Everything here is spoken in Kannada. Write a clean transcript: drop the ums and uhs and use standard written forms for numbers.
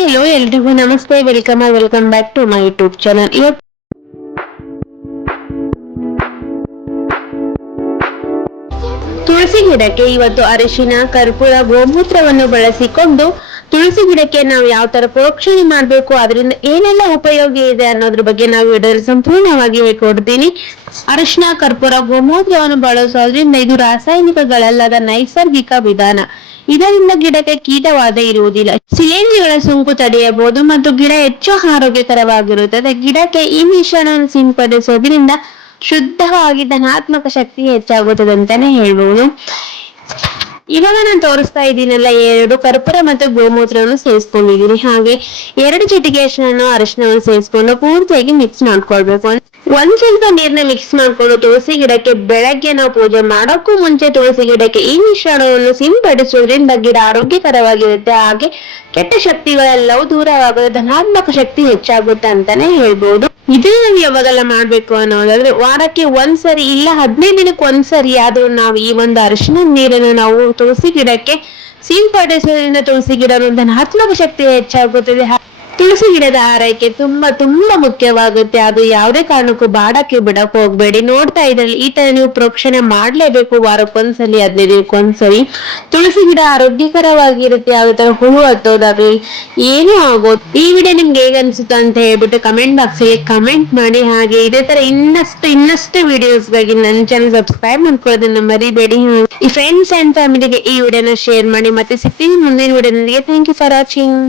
ಹಲೋ ಎಲ್ರಿಗೂ ನಮಸ್ತೆ, welcome back to my YouTube channel. ತುಳಸಿ ಗಿಡಕ್ಕೆ ಇವತ್ತು ಅರಿಶಿನ, ಕರ್ಪೂರ, ಗೋಮೂತ್ರವನ್ನು ಬಳಸಿಕೊಂಡು ತುಳಸಿ ಗಿಡಕ್ಕೆ ನಾವು ಯಾವ ತರ ಪ್ರೋಕ್ಷಣೆ ಮಾಡ್ಬೇಕು, ಅದರಿಂದ ಏನೆಲ್ಲ ಉಪಯೋಗ ಇದೆ ಅನ್ನೋದ್ರ ಬಗ್ಗೆ ನಾವು ವಿಡಿಯೋದಲ್ಲಿ ಸಂಪೂರ್ಣವಾಗಿ ಹೇಳ್ಕೊಡ್ತೀನಿ. ಅರಿಶಿನ, ಕರ್ಪೂರ, ಗೋಮೂತ್ರವನ್ನು ಬಳಸೋದ್ರಿಂದ ಇದು ರಾಸಾಯನಿಕಗಳಲ್ಲದ ನೈಸರ್ಗಿಕ ವಿಧಾನ. ಇದರಿಂದ ಗಿಡಕ್ಕೆ ಕೀಟವಾದ ಇರುವುದಿಲ್ಲ, ಶಿಲೇಂಧ್ರಗಳ ಸೋಂಕು ತಡೆಯಬಹುದು ಮತ್ತು ಗಿಡ ಹೆಚ್ಚು ಆರೋಗ್ಯಕರವಾಗಿರುತ್ತದೆ. ಗಿಡಕ್ಕೆ ಈ ಮಿಶ್ರಣವನ್ನು ಸಿಂಪಡಿಸೋದ್ರಿಂದ ಶುದ್ಧವಾಗಿ ಧನಾತ್ಮಕ ಶಕ್ತಿ ಹೆಚ್ಚಾಗುತ್ತದೆ ಅಂತಾನೆ ಹೇಳ್ಬಹುದು. ಇವಾಗ ನಾನು ತೋರಿಸ್ತಾ ಇದ್ದೀನಲ್ಲ, 2 ಕರ್ಪೂರ ಮತ್ತು ಗೋಮೂತ್ರವನ್ನು ಸೇರಿಸ್ಕೊಂಡಿದ್ದೀನಿ. ಹಾಗೆ 2 ಚಿಟಿಕೆ ಅರಿಶಿನವನ್ನು ಸೇರಿಸ್ಕೊಂಡು ಪೂರ್ತಿಯಾಗಿ ಮಿಕ್ಸ್ ಮಾಡ್ಕೊಳ್ಬೇಕು. ಒಂದ್ ಸ್ವಲ್ಪ ನೀರ್ನ ಮಿಕ್ಸ್ ಮಾಡ್ಕೊಂಡು ತುಳಸಿ ಗಿಡಕ್ಕೆ ಬೆಳಗ್ಗೆ ನಾವು ಪೂಜೆ ಮಾಡೋಕ್ಕೂ ಮುಂಚೆ ತುಳಸಿ ಗಿಡಕ್ಕೆ ಈ ಮಿಶ್ರಣವನ್ನು ಸಿಂಪಡಿಸೋದ್ರಿಂದ ಗಿಡ ಆರೋಗ್ಯಕರವಾಗಿರುತ್ತೆ. ಹಾಗೆ ಕೆಟ್ಟ ಶಕ್ತಿಗಳೆಲ್ಲವೂ ದೂರವಾಗುತ್ತೆ, ಧನಾತ್ಮಕ ಶಕ್ತಿ ಹೆಚ್ಚಾಗುತ್ತೆ ಅಂತಾನೆ ಹೇಳ್ಬೋದು. ಇದನ್ನ ನಾವು ಯಾವಾಗೆಲ್ಲ ಮಾಡ್ಬೇಕು ಅನ್ನೋದಾದ್ರೆ ವಾರಕ್ಕೆ ಒಂದ್ಸರಿ ಇಲ್ಲ 15 ದಿನಕ್ಕೆ ಒಂದ್ಸರಿ ಆದ್ರೂ ನಾವು ಈ ಒಂದು ಅರಿಶಿನ ನೀರನ್ನು ನಾವು ತುಳಸಿ ಗಿಡಕ್ಕೆ ಸಿಂಪಡಿಸೋದ್ರಿಂದ ತುಳಸಿ ಗಿಡ ಧನಾತ್ಮಕ ಶಕ್ತಿ ಹೆಚ್ಚಾಗುತ್ತದೆ. ತುಳಸಿ ಗಿಡದ ಆರೈಕೆ ತುಂಬಾ ಮುಖ್ಯವಾಗುತ್ತೆ. ಅದು ಯಾವುದೇ ಕಾರಣಕ್ಕೂ ಬಾಡಕ್ಕೆ ಬಿಡಕ್ ಹೋಗ್ಬೇಡಿ. ನೋಡ್ತಾ ಇದ್ರಲ್ಲಿ ಈ ತರ ನೀವು ಪ್ರೋಕ್ಷಣೆ ಮಾಡ್ಲೇಬೇಕು, ವಾರಕ್ಕೊಂದ್ಸಲಿ 15 ದಿನಕ್ಕೊಂದ್ಸರಿ. ತುಳಸಿ ಗಿಡ ಆರೋಗ್ಯಕರವಾಗಿರುತ್ತೆ. ಯಾವುದೇ ತರ ಹುಳು ಹತ್ತೋದಾಗ್ಲಿ ಏನೂ ಆಗೋದು. ಈ ವಿಡಿಯೋ ನಿಮ್ಗೆ ಹೇಗೆ ಅನ್ಸುತ್ತೆ ಅಂತ ಹೇಳ್ಬಿಟ್ಟು ಕಮೆಂಟ್ ಬಾಕ್ಸ್ ಗೆ ಕಮೆಂಟ್ ಮಾಡಿ. ಹಾಗೆ ಇದೇ ತರ ಇನ್ನಷ್ಟು ವಿಡಿಯೋಸ್ಗಾಗಿ ನನ್ನ ಚಾನಲ್ ಸಬ್ಸ್ಕ್ರೈಬ್ ಮಾಡ್ಕೊಳ್ಳೋದನ್ನ ಮರಿಬೇಡಿ. ಈ ಫ್ರೆಂಡ್ಸ್ ಅಂಡ್ ಫ್ಯಾಮಿಲಿಗೆ ಈ ವಿಡಿಯೋನ ಶೇರ್ ಮಾಡಿ. ಮತ್ತೆ ಸಿಗ್ತೀನಿ ಮುಂದಿನ ವಿಡಿಯೋದೊಂದಿಗೆ. Thank you for watching.